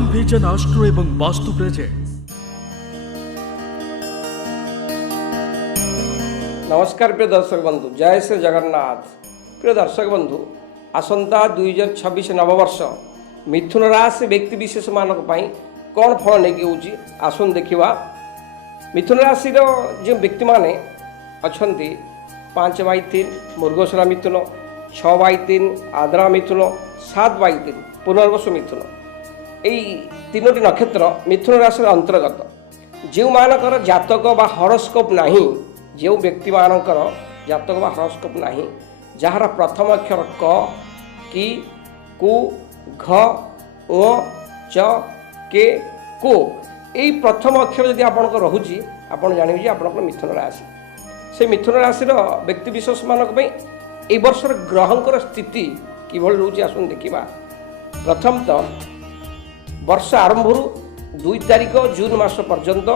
Shyam vision astro एवं vastu present. नमस्कार प्रिय दर्शक बंधु, जय श्री जगन्नाथ। प्रिय दर्शक बंधु, आसंता 2026 नववर्ष मिथुन राशि व्यक्ति विशेष मानक पाई कौन फल नहीं होची आसन देखिवा। मिथुन राशि जो व्यक्ति माने अछंती 5/3 मृगशिरा मिथुन, 6/3 आद्रा मिथुन, 7/3 पुनर्वसु मिथुन, यही तीनोटी नक्षत्र मिथुन राशि अंतर्गत। जो मानकर जातक बा हॉरोस्कोप नहीं, जो व्यक्ति मानकर जातक बा हॉरोस्कोप नहीं, जार प्रथम अक्षर क, कि, कु, घ, ओ, च, के, को, यही प्रथम अक्षर यदि आपन रहुची आपन जानिबे आपन मिथुन राशि। से मिथुन राशि व्यक्ति विशेष मानक ए वर्षर ग्रहंकर स्थिति किभଳି रहुची आसुन देखिबा। प्रथम तो वर्ष आरंभ 2 तारिख जून मास पर्यंत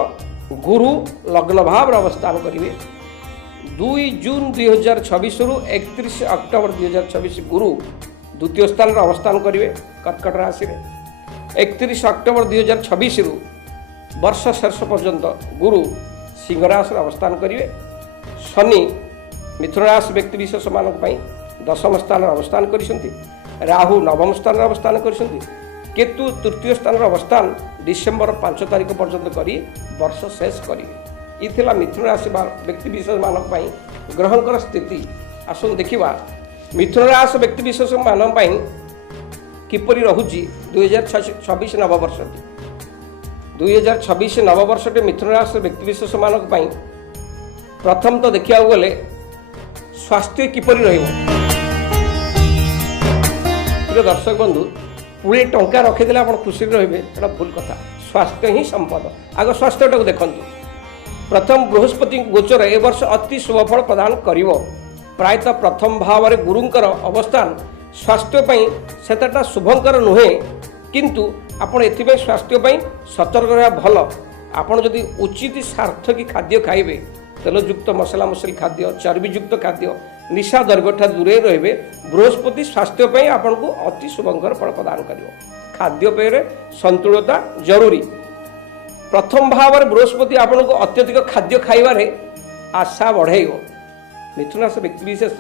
गुरु लग्न भाव अवस्थान करेंगे। 2 जून 2026 रु 31 अक्टोबर 2026 गुरु द्वितीय स्थान अवस्थान करेंगे कर्कट राशि में। 31 अक्टोबर 2026 रु वर्ष शेष पर्यंत गुरु सिंह राशि अवस्थान करेंगे। शनि मिथुन राशि व्यक्ति विशेष मानक दशम स्थान अवस्थान करिसेंती। राहु नवम स्थान अवस्थान करिसेंती। केतु तृतीय स्थान अवस्थान डिसेम्बर 5 तारिख पर्यंत करी वर्ष शेष करेंगे। ये मिथुन राशि व्यक्ति विशेष मानक ग्रहंकर स्थिति। आसन देखा मिथुन राशि व्यक्ति विशेष मानक किपरि रहुची 2026 नववर्ष। 2026 नववर्ष मिथुन राशि व्यक्ति विशेष मानक प्रथम तो देखा गले स्वास्थ्य किपरि रहिबो। प्रिय दर्शक बंधु, पुणे टंका रखीदे आप खुशी रहिबे, एटा भूल कथा। स्वास्थ्य ही संपद। आग स्वास्थ्यटा को देखंतु। प्रथम बृहस्पति गोचर ए वर्ष अति शुभफल प्रदान करिवो। प्रायतः प्रथम भाव में गुरुंकर अवस्थान स्वास्थ्य सेतटा शुभंकर नुहे, किंतु आपण एथिबे स्वास्थ्य सतर्क रहा भल। आपण जदि उचित सार्थकी खाद्य खाइबे, तेलयुक्त मसला मसली खाद्य, चर्बीयुक्त खाद्य, निशा द्रव्य दूरे रे, बृहस्पति स्वास्थ्य आपन को अति शुभंकर फल प्रदान करिवो। खाद्यपेय संतुलता जरूरी। प्रथम भाव में बृहस्पति आपन को अत्यधिक खाद्य खाइबारे आशा बढ़ाइब। मिथुन राशि व्यक्ति विशेष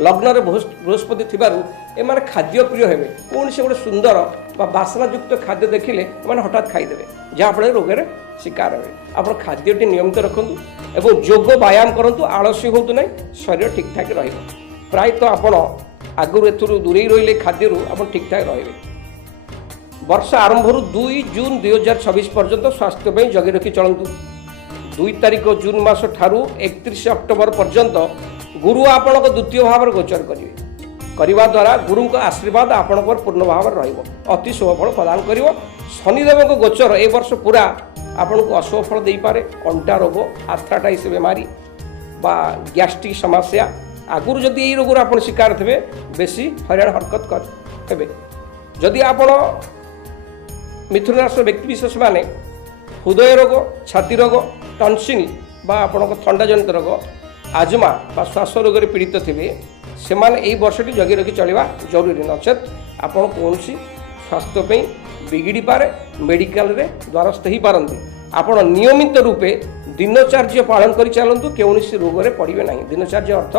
लग्न रे बृहस्पति थिबारु एमाने खाद्य प्रिय हेबे। कौन से गोटे सुंदर बा बासनायुक्त खाद्य देखिले एमाने हठात खाईदेवे, जहाँफल रोगे शिकार हे। आप खाद्यटी नियमित रखुद एवं योग व्यायाम करूँ, आलस्य हूँ ना, शरीर ठीक ठाक रही। प्रायतः आपण आगुरी एथुरु दूरे रही खाद्य आप ठीक ठाक रही। वर्ष आरंभ 2 जून 2026 पर्यंत स्वास्थ्य जगी रखी चलतु। 2 तारिख जून मास ठारू 31 अक्टोबर पर्यंत गुरु आपण द्वितीय भाव में गोचर करेंगे। करने द्वारा गुरु का आशीर्वाद आपण पूर्ण भाव में रहिबो, अति शुभफल प्रदान करिवो। शनिदेव को गोचर ए वर्ष पूरा आपण को अशुभ फल दे पारे। अंटा रोग, आर्थराइटिस बेमारी बा गैस्ट्रिक समस्या, आगुरी जदि यही रोग आप शिकार थे बेसी हैराण हरकत करे। जदि आप मिथुन राशि व्यक्ति विशेष माने हृदय रोग, छाती रोग, टन्सिल बा आपण थंडा जनित रोग, आजमा बा श्वास रोग पीड़ित थे, से यही वर्षटी जगी रखी चलवा जरूरी। नचेत आप कौन स्वास्थ्य बिगिड़ी पारे, मेडिकल रे द्वारस्थ ही पारती। आपण नियमित रूपे दिनचर्या पालन कर चलतु, कौन रोग में पड़े ना। दिनचर्या अर्थ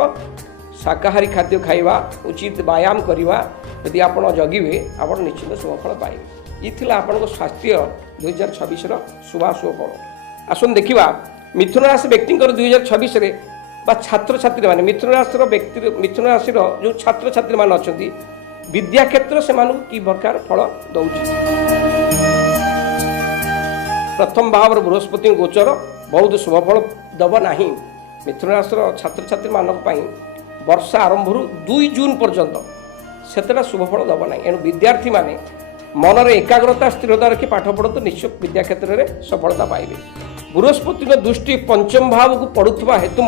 शाकाहारी खाद्य खाइबा, उचित व्यायाम करवा। यदि आप जगिबे आप निश्चित शुभफल पाइबे। ये आपण स्वास्थ्य 2026 शुभाशुभ फल। आसन देखा मिथुन राशि व्यक्ति 2026 रे बा छात्र छात्री माने मिथुन राशि व्यक्ति मिथुन राशि जो छात्र छात्री मान अच्छा विद्या क्षेत्र से कि प्रकार फल दौर। प्रथम भाव बृहस्पति गोचर बहुत शुभफल दब ना। मिथुन राशि छात्र छात्री मानक वर्ष आरंभ 2 जून पर्यंत सेतटा शुभफल दब ना। एणु विद्यार्थी माने मन में एकाग्रता स्थिरता रखी पाठ पढ़त, निश्चय विद्या क्षेत्र में सफलता पाइबे। बृहस्पति दृष्टि पंचम भाव को पड़ुवा हेतु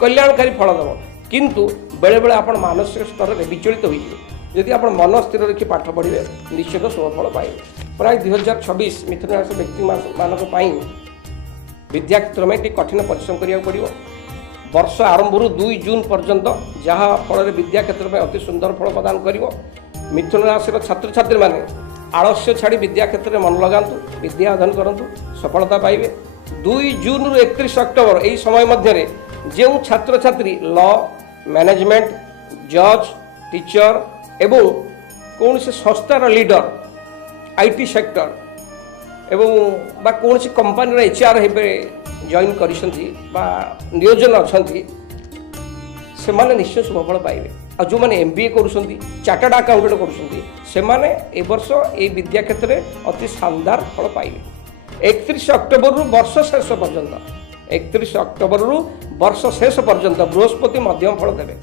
कल्याणकारी फल दब, किंतु बेले बेले आप मानसिक स्तर में विचलित होइए। यदि आप मन स्थिर रखी पाठ पढ़े निश्चित शुभफल पाइबे। प्राय 2026 मिथुन राशि व्यक्ति मानक विद्या क्षेत्र में कठिन परिश्रम करिया पड़िबो। वर्ष आरंभ 2 जून पर्यंत जहाँ फल विद्या क्षेत्र में अति सुंदर फल प्रदान करिवो। मिथुन राशि छात्र छात्री माने आलस्य छाड़ी विद्या क्षेत्र में मन लगातु विद्या अध्ययन करूँ सफलता पाइबे 2 जून रु 31 अक्टोबर यही समय मध्य जो छात्र छात्री लॉ मैनेजमेंट जज टीचर एवं कौन से संस्थार लीडर आईटी सेक्टर एवं बा कौन सी कंपनी एचआर जॉइन कर नियोजन अच्छा से निश्चय शुभफल पाइबे आ जो मैंने एमबीए करुँच चार्टर्ड अकाउंटेंट करुँच वर्ष ये विद्या क्षेत्र में अति शानदार फल पाइबे 31 अक्टोबर रु वर्ष शेष पर्यंत 31 अक्टोबर रु वर्ष शेष पर्यंत बृहस्पति मध्यम फल देवे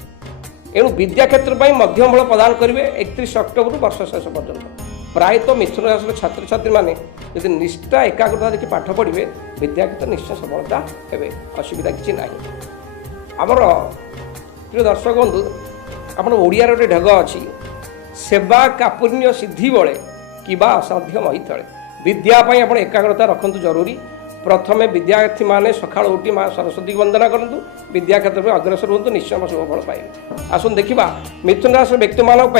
एणु विद्या क्षेत्र में मध्यम फल प्रदान करेंगे 31 अक्टोबर रु वर्ष शेष पर्यंत प्रायतः मिथुन राशि छात्र छात्री मैंने यदि निष्ठा एकाग्रता देखिए पाठ पढ़े विद्या क्षेत्र निश्चय सफलता हे असुविधा किसी ना आमर प्रिय दर्शक बंधु आप ओडियार गोटे ढग अच्छी सेवा कापुण्य सिद्धि बड़े कि असाध्य महितले विद्यापाई आप एकाग्रता रखु जरूरी प्रथमे विद्यार्थी माने सका उठी माँ सरस्वती की वंदना करूँ विद्या क्षेत्र में अग्रसर हूँ निश्चय शुभफल पाइबे आसन देखा मिथुन राशि व्यक्ति मानक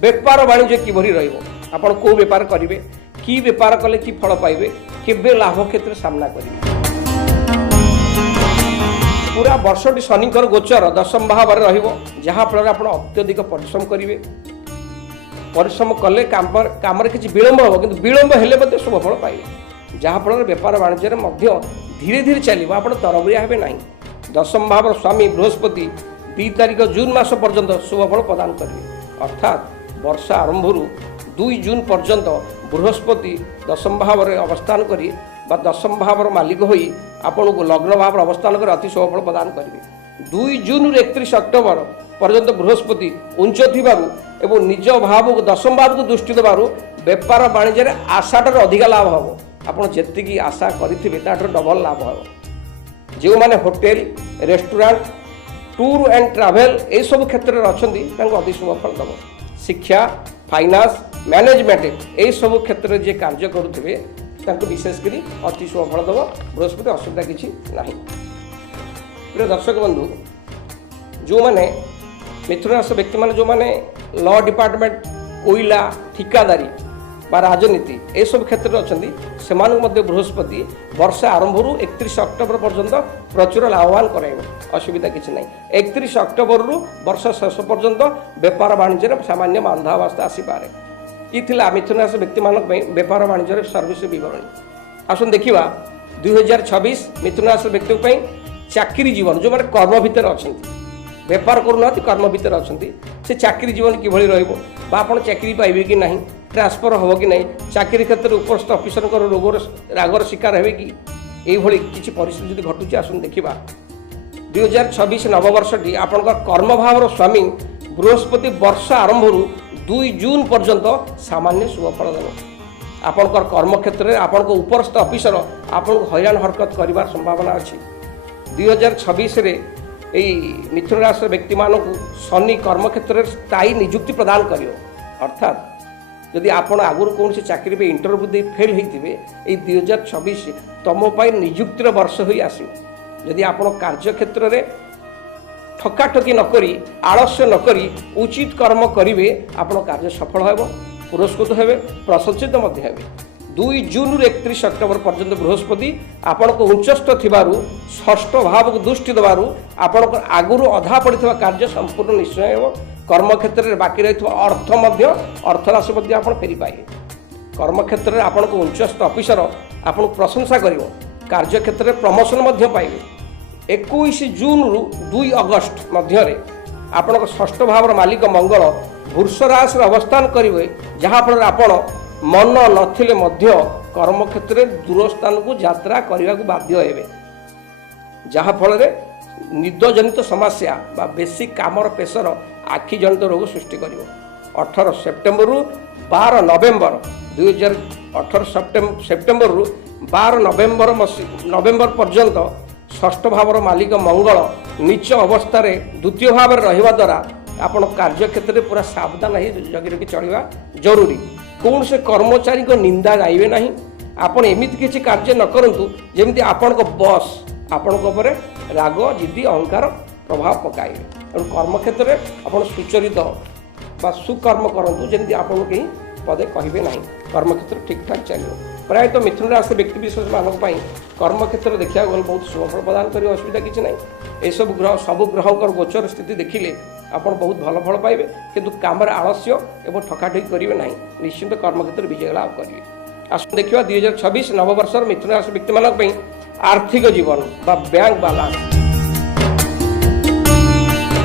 बेपार वाणिज्य किभली रहा कौ बेपार करेंगे कि बेपार कले कि फल पाइबे केबे लाभ क्षेत्र सामना करेंगे पूरा वर्षटी शनिकर गोचर दशम भाव जहाँफल आप अत्यधिक परिश्रम करेंगे परिश्रम कले काम किसी विलंब हम कि विलंब हेले शुभफल पाइबे जहाँफल बेपार वाणिज्य धीरे धीरे चलो आप तरबरिया हे ना दशम भाव स्वामी बृहस्पति 2 तारिख जून मास पर्यंत शुभफल प्रदान करेंगे अर्थात वर्ष आरंभ 2 जून पर्यंत बृहस्पति दशम भाव में अवस्थान करी दशम भाव मालिक हो आपन को लग्न भाव अवस्थान कर अति शुभफल प्रदान करेंगे 2 जून 31 अक्टोबर पर्यंत बृहस्पति उच्च एवं निज भाव को दशम भाव को दृष्टि देवर बेपार वाणिज्य आशाटर अधिक लाभ हम आपड़ जी आशा करेंगे डबल लाभ हम जो मैंने hotel restaurant tour and travel ये सब क्षेत्र में अच्छा अति शुभफल दब शिक्षा फाइनान्स मैनेजमेंट यही सब क्षेत्र में जी कार्य करुवे विशेषकर अति शुभफल दब बृहस्पति असुविधा किसी ना प्रिय दर्शक बंधु जो मैंने मिथुन राशि व्यक्ति मैंने जो मैंने लॉ डिपार्टमेंट कोईला ठिकादारी बा राजनीति ये सब क्षेत्र में अच्छा से बृहस्पति वर्ष आरंभ 31 अक्टोबर पर्यंत प्रचुर लाभवान कराइब असुविधा किसी ना 31 अक्टोबर रु वर्ष शेष पर्यंत बेपार वाणिज्य सामान्य मांधावस्था आसीपे ये मिथुन राशि व्यक्ति मानक बेपार वाणिज्य सर्विस विवरणी आसन देखा 2026 मिथुन राशि व्यक्ति चाकरी जीवन जो मैंने कर्म भितर अच्छा बेपार करूना कर्म भितर अच्छा से चाकरी जीवन किभली रहा चाकरी पाइबे कि नहीं ट्रांसफर हम कि नहीं चाकरी क्षेत्र में उपस्थ अफिसर रोगर रागर शिकार हे कि यही किसी परिस्थिति घटुची आसन देखा 2026 नववर्षटी आपण कर्म भावर स्वामी बृहस्पति वर्ष आरंभ 2 जून पर्यंत सामान्य शुभफल देव आपणकर कर्म क्षेत्र में आपण उपरस्थ अफिसर आपन हैरान हरकत कर संभावना अच्छी 2026 मिथुन राशि व्यक्ति मानक शनि कर्म क्षेत्र में स्थायी नियुक्ति प्रदान कर अर्थात जदि आपण आगुरी कौन से चाकरी पे इंटरव्यू दे फेल होते 2026 तुम नियुक्तिर वर्ष हो आस जदि आपण कार्य क्षेत्र में ठकाठकी नक आलस्य नक उचित कर्म करेंगे आपण कार्य सफल हो पुरस्कृत हे प्रशंसित हे 2 जून 31 अक्टोबर पर्यंत बृहस्पति आपण को उच्चस्थ थिबारु षष्ठ भाव को दृष्टि देवारु आपण आगुरी अधा पड़ता कार्य संपूर्ण निश्चय हो कर्म क्षेत्र में बाकी रही अर्थ अर्थराशि आप फेरी पाए कर्म क्षेत्र में आपण को उच्चस्थ अफिसर आपन प्रशंसा कर कार्य क्षेत्र में प्रमोशन पाइबे 21 जून रु 2 अगस्त मध्य आपण षष्ठ भाव मालिक मंगल वृष राशि अवस्थान करेंगे जहाँफल आपण मन नथिले मध्य कर्म क्षेत्र में दूर स्थान को यात्रा करने को बाध्य हे जहाँफल निदजनित समस्या बा बेसी कामर प्रेसर आखि जनित रोग सृष्टि कर 18 सेप्टेम्बर रु 12 नवेम्बर 2018 सेप्टेम्बर रु 12 नवेम्बर पर्यंत षष्ठ भावर मालिक मंगल नीच अवस्था द्वितीय भाव में रहा द्वारा आपण कार्य क्षेत्र में पूरा सावधान ही जगी रखी चलवा जरूरी कौन से कर्मचारी को निंदा गाइबे ना आपण एमती किसी कार्य न करूँ जमी आपण बॉस आपण राग जिद्दी अहंकार प्रभाव पकाइबे तेणु कर्म क्षेत्र में आप सुचरित बा सुकर्म करूँ जमी आपको कहीं पदे कहे ना कर्मक्षेत्र ठीक ठाक चलो प्रायतः मिथुन राशि व्यक्तिशेष मानक कर्मक्षेत्र देखा गले बहुत शुभफल प्रदान कर असुविधा किसी ना यू ग्रह सब ग्रहकर गोचर स्थिति देखिले आप बहुत भल फल पाइबे किंतु काम आलस्य एवं ठकाठकी करेंगे ना निश्चिंत कर्मक्षेत्र विजय लाभ करेंगे। आस देखा 2026 नववर्ष मिथुन राशि व्यक्ति मानक आर्थिक जीवन बा बैंक बालांस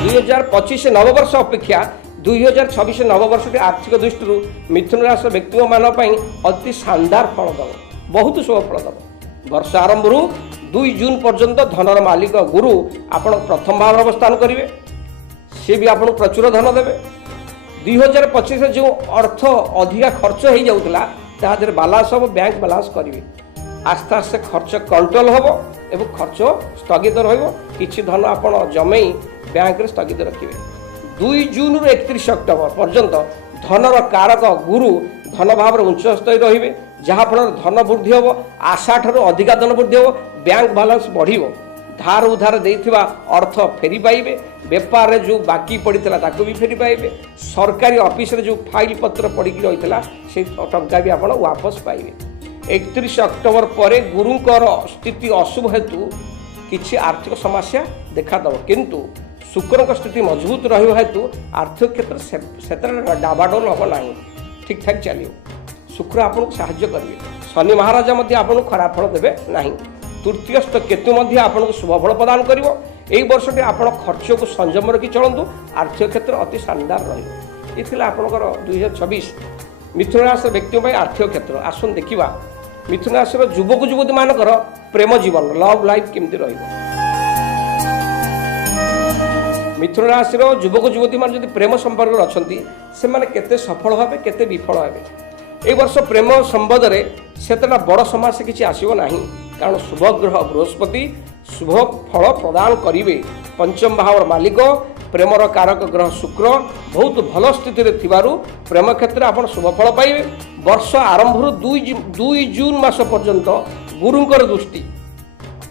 2025 नववर्ष अपेक्षा 2026 नववर्ष के आर्थिक दृष्टि मिथुन राशि व्यक्ति मानक अति शानदार फल दब बहुत शुभ फल दब। वर्ष आरंभ 2 जून पर्यंत धनर मालिक गुरु आपण प्रथम भाव अवस्थान करेंगे सी भी आपको प्रचुर धन देवे। 2025 जो अर्थ अधिका खर्च हो जाऊला तादर बालांस हम बैंक बालांस करेंगे आस्ते आस्ते खर्च कंट्रोल हम एवं खर्च स्थगित रही धन आप जमई बैंक रे स्थगित रखिए। 2 जून रु 31 अक्टोबर पर्यंत धनर कारक गुरु धन भाव उच्च स्तर रे जहाँफल धन वृद्धि हम आशा ठार अधिका धन वृद्धि हम बैंक बालांस बढ़ धार उधार देथिबा अर्थ फेरी पाइबे बेपार रे जो बाकी पड़ीला ताको भी फेरी पाइबे सरकारी ऑफिस रे जो फाइल पत्र पड़ी रही से टंका भी आप वापस पाइबे। 31 अक्टोबर पर गुरुंकर स्थिति अशुभ हेतु किछि आर्थिक समस्या देखादेव किंतु शुक्र स्थिति मजबूत रही हेतु आर्थिक क्षेत्र से डाबाडोल हम ना ठीक ठाक चलो शुक्र आपको साहाय्य करेंगे। शनि महाराजा आपको खराब फल देवे ना। तृतीयस्थ केतु आपको शुभफल प्रदान कर वर्ष आप खर्च को संयम रखी चलतु आर्थिक क्षेत्र अति शानदार रही आपंकर 2026 मिथुन राशि व्यक्ति आर्थिक क्षेत्र। आसन देखा मिथुन राशि युवक युवती मानकर प्रेम जीवन लव लाइफ केमती रही मिथुन राशि युवक युवती मान जब प्रेम संपर्क अच्छा से केते सफल हे केते विफल हे ए वर्ष प्रेम संबंध में सेतटा बड़ समस्या किसी आसब ना कारण शुभ ग्रह बृहस्पति शुभ फल प्रदान करेंगे। पंचम भावर मालिक प्रेमर कारक ग्रह शुक्र बहुत भल स्थिति प्रेम क्षेत्र आप शुभ फल पाइबे। वर्ष आरंभ 2 जून मास पर्यंत गुरुंकर दृष्टि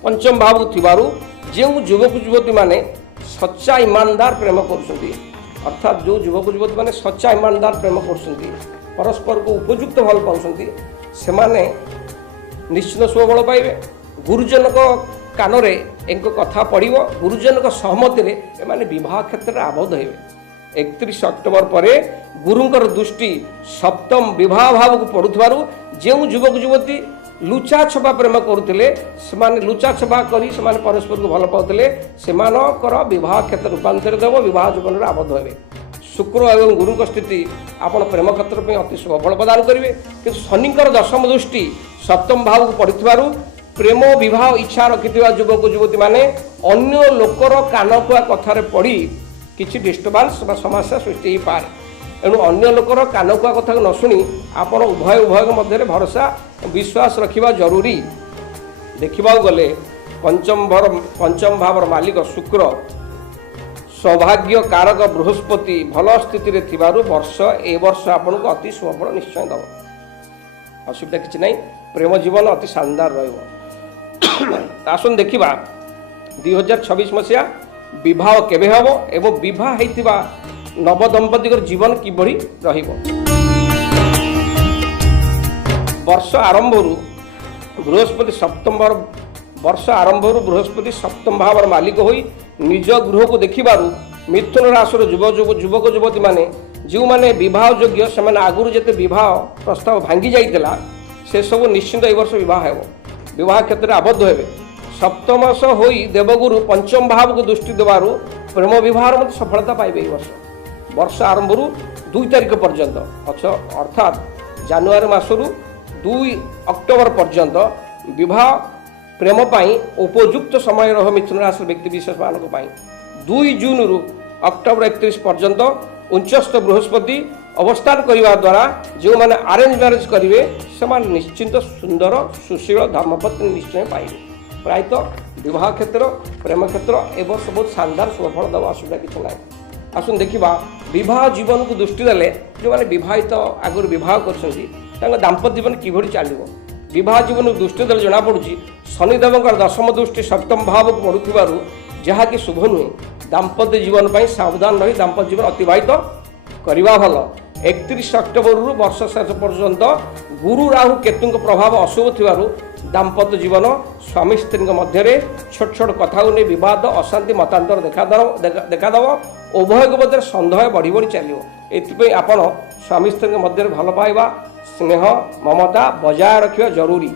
पंचम भाव जो युवक युवती माने सच्चा ईमानदार प्रेम कर युवक युवती माने सच्चा ईमानदार प्रेम कर परस्पर को उपयुक्त भल पाँच से निश्चित शुभफल पाइबे। गुरुजन कान एक कथा पड़ो गुरुजन सहमति में विवाह क्षेत्र में आबद्ध हे। 31 अक्टोबर पर गुरुंकर दृष्टि सप्तम विवाह भाव को पड़ुवर जो युवक युवती लुचा छपा प्रेम करुले से लुचा छपा कर परस्पर को भल पाते से विवाह क्षेत्र रूपांतरित हो विवाह जीवन में आबद्ध हे। शुक्र एवं गुरु स्थिति आप प्रेम क्षेत्र में अति शुभफल प्रदान करेंगे कि शनिकर दशम दृष्टि सप्तम भाव को पड़ुवर प्रेम विवाह इच्छा रखि युवक युवती माने अन्य लोकर कानकुआ कथार पड़ी किसी डिस्टर्बांस समस्या सृष्टि हो पाए एणु अन्य लोकर कानकुआ कथा न शुणी आप उभय मध्य भरोसा विश्वास रखा जरूरी। देखा गले पंचम भावर मालिक शुक्र सौभाग्य कारक बृहस्पति भल स्थिति वर्ष ए वर्ष आपको अति शुभफल निश्चय दब असुविधा किसी ना प्रेम जीवन अति शानदार रसन देखा 2026 मसीहा विवाह केबे हम एवं विवाह होता नवदंपति जीवन किभली वर्ष आरंभ बृहस्पति बृहस्पति सप्तम भावर मालिक होई निज गृह को देखिबारु मिथुन राशि युवक युवती माने जो माने विवाह योग्य से आगुरी जिते विवाह प्रस्ताव भांगी जाइतिला से सब निश्चिंत ए वर्ष विवाह हो विवाह क्षेत्र में आबद्ध हे। सप्तमश होई देवगुरु पंचम भाव को दृष्टि देवारु प्रेम विवाह सफलता पाइबे। वर्ष आरंभ 2 तारिख पर्यंत अर्थात जानुआरी मासरू 2 अक्टोबर पर्यंत विवाह प्रेम पाई उपयुक्त समय रह मिथुन राशि व्यक्ति विशेष मानक 2 जून रु अक्टोबर 31 पर्यंत उच्चस्थ बृहस्पति अवस्थान करने द्वारा जो मैंने अरेंज मैरेज करेंगे से निश्चिंत सुंदर सुशील धर्मपत्नी निश्चय पाइबे। प्रायतः विवाह क्षेत्र प्रेम क्षेत्र ए वर्ष बहुत शानदार शुभफल दब असुविधा किसी ना। आसन देखा विवाह जीवन को दृष्टि देले जो मैंने विवाहित आगुरी विवाह कर दाम्पत्य जीवन किभली चलो विवाह जीवन को दृष्टि देले जना पड़ुची शनिदेव दशम दृष्टि सप्तम भाव को पड़ुवर जहाँकि शुभ नुहे दाम्पत्य जीवन पर सावधान रही दाम्पत्य जीवन अतिवाहित करवा भल 31 ଅକ୍ଟୋବରରୁ ବର୍ଷ ଶେଷ ପର୍ଯ୍ୟନ୍ତ ଗୁରୁ ରାହୁ କେତୁଙ୍କ ପ୍ରଭାବ ଅଶୁଭ ଥିବାରୁ ଦାମ୍ପତ୍ୟ ଜୀବନ ସ୍ୱାମୀ ସ୍ତ୍ରୀଙ୍କ ମଧ୍ୟରେ ଛୋଟ ଛୋଟ କଥାକୁ ନେଇ ବିବାଦ ଅଶାନ୍ତି ମତାନ୍ତର ଦେଖାଦେବ ଉଭୟଙ୍କ ମଧ୍ୟରେ ସନ୍ଦେହ ବଢ଼ି ବଢ଼ି ଚାଲିବ। ଏଥିପାଇଁ ଆପଣ ସ୍ୱାମୀ ସ୍ତ୍ରୀଙ୍କ ମଧ୍ୟରେ ଭଲ ପାଇବା ସ୍ନେହ ମମତା ବଜାୟ ରଖିବା ଜରୁରୀ।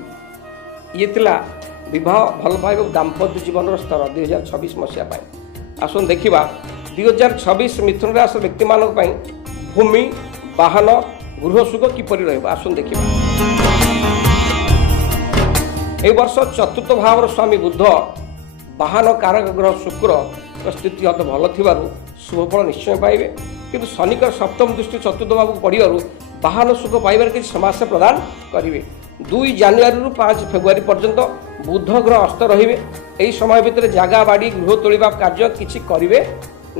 ଇଏ ଥିଲା ବିବାହ ଭଲ ପାଇବା ଦାମ୍ପତ୍ୟ ଜୀବନର ସ୍ତର 2026 ମସିହା ପାଇଁ। ଆସନ୍ତୁ ଦେଖିବା 2026 ମିଥୁନ ରାଶିର ବ୍ୟକ୍ତିମାନଙ୍କ ପାଇଁ ଭୂମି ବାହନ ଗୃହ ସୁଖ କିପରି ରହିବ। ଆସନ୍ତୁ ଦେଖିବା। এই ବର୍ଷ ଚତୁର୍ଥ ଭାବର ସ୍ୱାମୀ ବୁଧ ବାହନ କାରକ ଗ୍ରହ ଶୁକ୍ର ସ୍ଥିତି ଅତ ଭଲ ଥିବାରୁ ଶୁଭଫଳ ନିଶ୍ଚୟ ପାଇବେ। କିନ୍ତୁ ଶନିଙ୍କର ସପ୍ତମ ଦୃଷ୍ଟି ଚତୁର୍ଥ ଭାବକୁ ପଡ଼ିବାରୁ ବାହନ ସୁଖ ପାଇବାରେ କିଛି ସମସ୍ୟା ପ୍ରଦାନ କରିବେ। 2 ଜାନୁଆରୀରୁ 5 ଫେବୃଆରୀ ପର୍ଯ୍ୟନ୍ତ ବୁଧ ଗ୍ରହ ଅସ୍ତ ରହିବେ। ଏହି ସମୟ ଭିତରେ ଜାଗା ବାଡ଼ି ଗୃହ ତୋଳିବା କାର୍ଯ୍ୟ କିଛି କରିବେ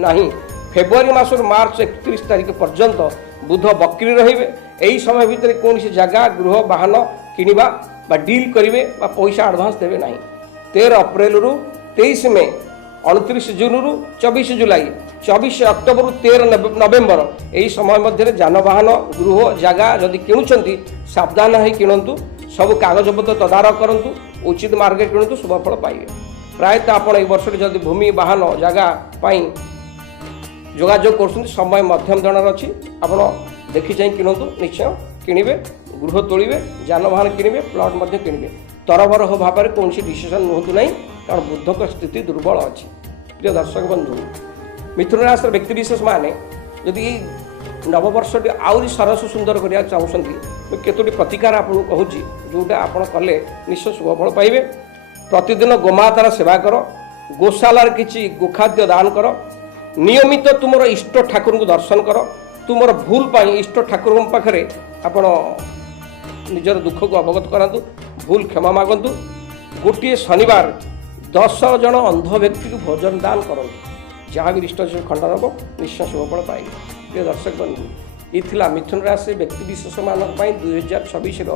ନାହିଁ। ଫେବୃଆରୀ ମାସରୁ ମାର୍ଚ୍ଚ 31 ତାରିଖ ପର୍ଯ୍ୟନ୍ତ ବୁଧ ବକ୍ରି ରହିବେ। ଏହି ସମୟ ଭିତରେ କୌଣସି ଜାଗା ଗୃହ ବାହନ କିଣିବା বা ডিল କରିବେ ବା ପଇସା ଆଡ଼ଭାନ୍ସ ଦେବେ ନାହିଁ। 13 ଅପ୍ରେଲରୁ 23 ମେ 29 ଜୁନରୁ 24 ଜୁଲାଇ 24 ଅକ୍ଟୋବରରୁ 13 ନଭେମ୍ବର ଏହି ସମୟ ମଧ୍ୟରେ ଯାନବାହନ ଗୃହ ଜାଗା ଯଦି କିଣୁଛନ୍ତି ସାବଧାନ ହୋଇ କିଣନ୍ତୁ। ସବୁ କାଗଜପତ୍ର ତଦାରଖ କରନ୍ତୁ। ଉଚିତ ମାର୍ଗରେ କିଣନ୍ତୁ ଶୁଭଫଳ ପାଇବେ। ପ୍ରାୟତଃ ଆପଣ ଏହି ବର୍ଷରେ ଯଦି ଭୂମି ବାହନ ଜାଗା ପାଇଁ ଯୋଗାଯୋଗ କରୁଛନ୍ତି ସମୟ ମଧ୍ୟମ ଧରଣର ଅଛି। ଆପଣ ଦେଖି ଚାହିଁ କିଣନ୍ତୁ। ନିଶ୍ଚୟ କିଣିବେ ଗୃହ ତୋଳିବେ ଯାନବାହନ କିଣିବେ ପ୍ଲଟ୍ ମଧ୍ୟ କିଣିବେ। ତରବର ଭାବରେ କୌଣସି ଡିସିସନ୍ ନିଅନ୍ତୁ ନାହିଁ କାରଣ ବୁଦ୍ଧଙ୍କ ସ୍ଥିତି ଦୁର୍ବଳ ଅଛି। ପ୍ରିୟ ଦର୍ଶକ ବନ୍ଧୁ ମିଥୁନ ରାଶିର ବ୍ୟକ୍ତିବିଶେଷମାନେ ଯଦି ଏଇ ନବବର୍ଷଟି ଆହୁରି ସରସ ସୁନ୍ଦର କରିବାକୁ ଚାହୁଁଛନ୍ତି ମୁଁ କେତୋଟି ପ୍ରତିକାର ଆପଣଙ୍କୁ କହୁଛି ଯେଉଁଟା ଆପଣ କଲେ ନିଶ୍ଚୟ ଶୁଭଫଳ ପାଇବେ। ପ୍ରତିଦିନ ଗୋମାତାର ସେବା କର। ଗୋଶାଲାରେ କିଛି ଗୋଖାଦ୍ୟ ଦାନ କର। ନିୟମିତ ତୁମର ଇଷ୍ଟ ଠାକୁରଙ୍କୁ ଦର୍ଶନ କର। ତୁମର ଭୁଲ ପାଇଁ ଇଷ୍ଟ ଠାକୁରଙ୍କ ପାଖରେ ଆପଣ ନିଜର ଦୁଃଖକୁ ଅବଗତ କରାନ୍ତୁ। ଭୁଲ କ୍ଷମା ମାଗନ୍ତୁ। ଗୋଟିଏ ଶନିବାର 10 ଜଣ ଅନ୍ଧ ବ୍ୟକ୍ତିକୁ ଭୋଜନ ଦାନ କରନ୍ତୁ। ଯାହା ବି ଇଷ୍ଟ ଖଣ୍ଡନ ହେବ ନିଶ୍ଚୟ ଶୁଭଫଳ ପାଇବେ। ପ୍ରିୟ ଦର୍ଶକ ବନ୍ଧୁ ଏ ଥିଲା ମିଥୁନ ରାଶି ବ୍ୟକ୍ତିବିଶେଷମାନଙ୍କ ପାଇଁ 2026ର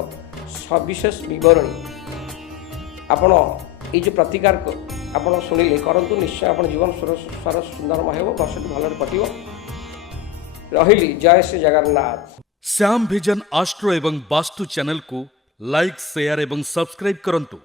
ସବିଶେଷ ବିବରଣୀ। ଆପଣ ଏଇ ଯେଉଁ ପ୍ରତିକାର ଆପଣ ଶୁଣିଲେ କରନ୍ତୁ। ନିଶ୍ଚୟ ଆପଣ ଜୀବନ ସରସ ସୁନ୍ଦରମୟ ହେବ। ବର୍ଷଟି ଭଲରେ କଟିବ। ରହିଲି ଜୟ ଶ୍ରୀ ଜଗନ୍ନାଥ। श्याम विजन आस्ट्रो एवं वास्तु चैनल को लाइक शेयर एवं सब्सक्राइब करंतु।